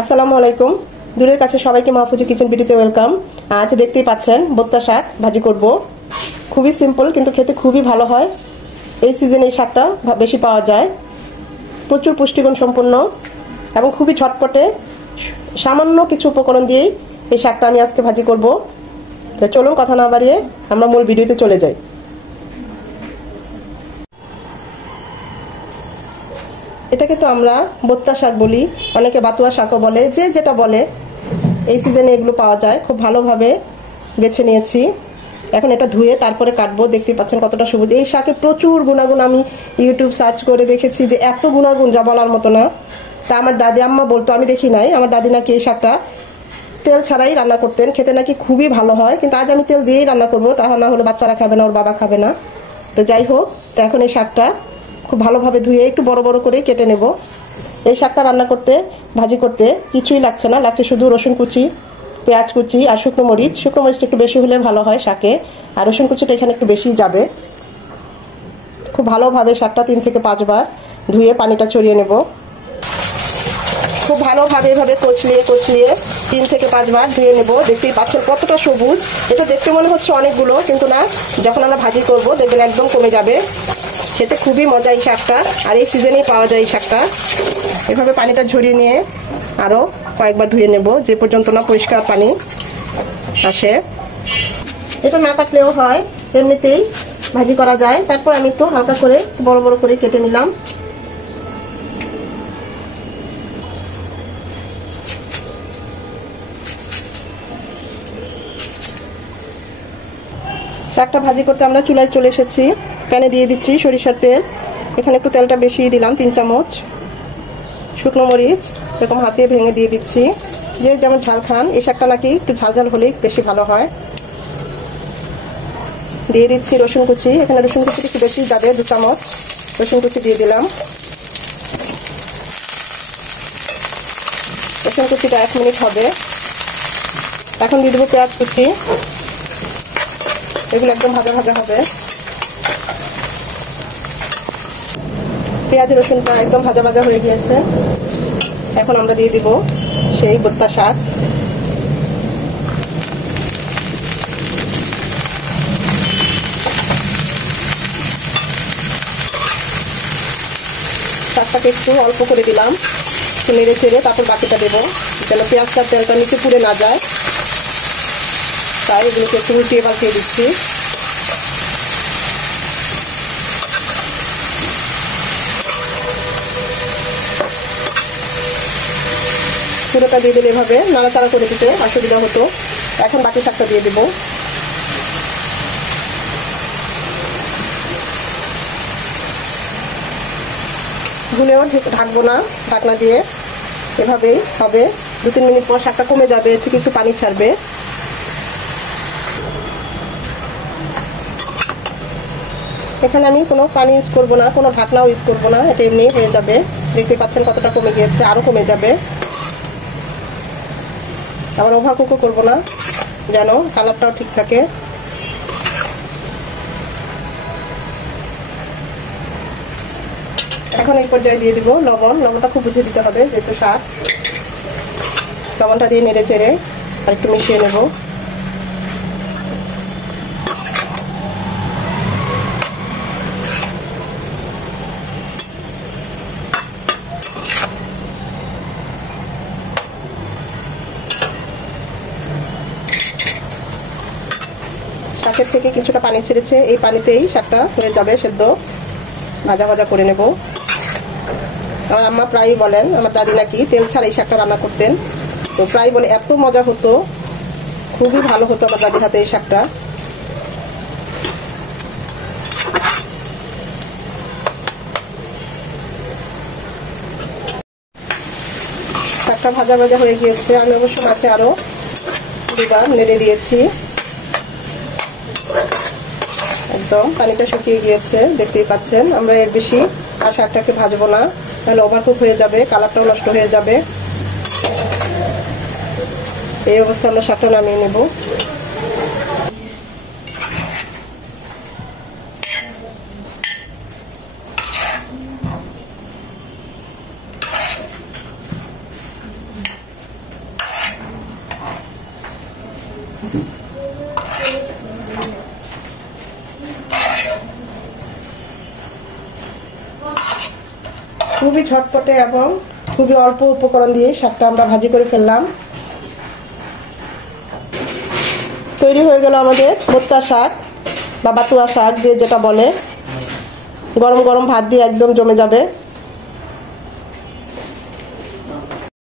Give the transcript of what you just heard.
আসসালামু আলাইকুম। দূরের কাছে সবাইকে মাহফুজি কিচেন বিডিতে ওয়েলকাম। আজ দেখতেই পাচ্ছেন বোত্তা শাক ভাজি করব। খুবই সিম্পল কিন্তু খেতে খুবই ভালো হয়। এই সিজনে এই শাকটা বেশি পাওয়া যায়, প্রচুর পুষ্টিগুণ সম্পন্ন এবং খুবই ঝটপটে। সামান্য কিছু উপকরণ দিয়েই এই শাকটা আমি আজকে ভাজি করব। তো চলুন কথা না বাড়িয়ে আমরা মূল ভিডিওতে চলে যাই। এটাকে তো আমরা বোত্তা শাক বলি, অনেকে বাতুয়া শাকও বলে, যে যেটা বলে। এই সিজনে এগুলো পাওয়া যায়। খুব ভালোভাবে বেছে নিয়েছি। এখন এটা ধুয়ে তারপরে কাটবো। দেখতে পাচ্ছেন কতটা সবুজ। এই শাকে প্রচুর গুণাগুণ, আমি ইউটিউব সার্চ করে দেখেছি যে এত গুণাগুণ যা বলার মতো না। তা আমার দাদি আম্মা বলতো, আমি দেখি নাই, আমার দাদি নাকি এই শাকটা তেল ছাড়াই রান্না করতেন, খেতে নাকি খুবই ভালো হয়। কিন্তু আজ আমি তেল দিয়েই রান্না করবো, তাহলে না হলে বাচ্চারা খাবে না, ওর বাবা খাবে না। তো যাই হোক, তো এখন এই শাকটা খুব ভালোভাবে ধুয়ে একটু বড় বড় করে কেটে নেব। এই শাকটা রান্না করতে, ভাজি করতে কিছুই লাগছে না, লাগছে শুধু রসুন কুচি, পেঁয়াজ কুচি আর শুকনো মরিচ। শুকনো মরিচটা একটু বেশি হলে ভালো হয় শাকে, আর রসুন কুচিটা এখানে একটু বেশি যাবে। খুব ভালোভাবে শাকটা 3 থেকে 5 বার ধুয়ে পানিটা ছড়িয়ে নেব। খুব ভালোভাবে এভাবে কচলিয়ে 3 থেকে 5 বার ধুয়ে নেব। দেখতেই পাচ্ছেন কতটা সবুজ। এটা দেখতে মনে হচ্ছে অনেকগুলো, কিন্তু না, যখন আমরা ভাজি করব দেখবেন একদম কমে যাবে। খেতে খুবই মজা এই শাকটা, আর এই সিজনেই পাওয়া যায় এই শাকটা। এভাবে পানিটা ঝরিয়ে নিয়ে আরো কয়েকবার ধুয়ে নেব, যে পর্যন্ত না পরিষ্কার পানি আসে। এটা না কাটলেও হয়, এমনিতেই ভাজি করা যায়। তারপর আমি একটু হালকা করে বড় বড় করে কেটে নিলাম। শাকটা ভাজি করতে আমরা চুলায় চলে এসেছি। প্যানে দিয়ে দিচ্ছি সরিষার তেল। এখানে একটু তেলটা বেশি দিলাম, 3 চামচ। শুকনো মরিচ এরকম হাতে ভেঙে দিয়ে দিচ্ছি। যে যেমন ঝাল খান, এই শাকটা নাকি একটু ঝাল ঝাল হলেই বেশি ভালো হয়। দিয়ে দিচ্ছি রসুন কুচি। এখানে রসুন কুচি একটু বেশি যাবে, 2 চামচ রসুন কুচি দিয়ে দিলাম। রসুন কুচিটা 1 মিনিট হবে। এখন দিয়ে দেবো পেঁয়াজ কুচি। এগুলো একদম ভাজা ভাজা হবে। পেঁয়াজ রসুনটা একদম ভাজা ভাজা হয়ে গিয়েছে। এখন আমরা দিয়ে দিব সেই বোত্তা শাক। শাকটাকে একটু অল্প করে দিলাম, নেড়ে চেড়ে তারপর বাকিটা দেবো, যেন পেঁয়াজটার তেলটা নিচে পুড়ে না যায়। তাই এগুলোকে একটু উল্টিয়ে পাল্টিয়ে দিচ্ছি। পুরোটা দিয়ে দিলে এভাবে নাড়াচাড়া করে দিতে অসুবিধা হতো। এখন বাকি শাকটা দিয়ে দেবো। ভুলেও ঢাকবো না, ঢাকনা দিয়ে এভাবেই হবে। 2-3 মিনিট পর শাকটা কমে যাবে, এর থেকে একটু পানি ছাড়বে। এখানে আমি কোনো পানি ইউজ করবো না, কোনো ঢাকনাও ইউজ করবো না, এটা এমনি হয়ে যাবে। দেখতে পাচ্ছেন কতটা কমে গিয়েছে, আরো কমে যাবে। আবার ওভার কুকও করবো না, যেন কালারটাও ঠিক থাকে। এখন এই পর্যায়ে দিয়ে দিব লবণ। লবণটা খুব বুঝে দিতে হবে, যেহেতু শাক। লবণটা দিয়ে নেড়ে চেড়ে আর একটু মিশিয়ে নেব। শাকের থেকে কিছুটা পানি ছেড়েছে, এই পানিতেই শাকটা হয়ে যাবে সেদ্ধ। ভাজা ভাজা করে নেব। আমার আম্মা প্রায়ই বলেন, আমার দাদি নাকি তেল ছাড়া এই শাকটা রান্না করতেন। তো প্রায় বলে এত মজা হতো, খুবই ভালো হতো আমার দাদির হাতে এই শাকটা। শাকটা ভাজা ভাজা হয়ে গিয়েছে। আমি অবশ্য মাছে আরো 2 বার নেড়ে দিয়েছি। একদম পানিটা শুকিয়ে গিয়েছে, দেখতেই পাচ্ছেন। আমরা এর বেশি আর শাকটাকে ভাজবো না, তাহলে ওভারকুক হয়ে যাবে, কালারটাও নষ্ট হয়ে যাবে। এই অবস্থা আমরা শাকটা নামিয়ে নেব। খুবই ঝটপটে এবং খুবই অল্প উপকরণ দিয়ে শাকটা আমরা ভাজি করে ফেললাম। তৈরি হয়ে গেল আমাদের ভর্তা শাক বা বাতুয়া শাক, যে যেটা বলে। গরম গরম ভাত দিয়ে একদম জমে যাবে।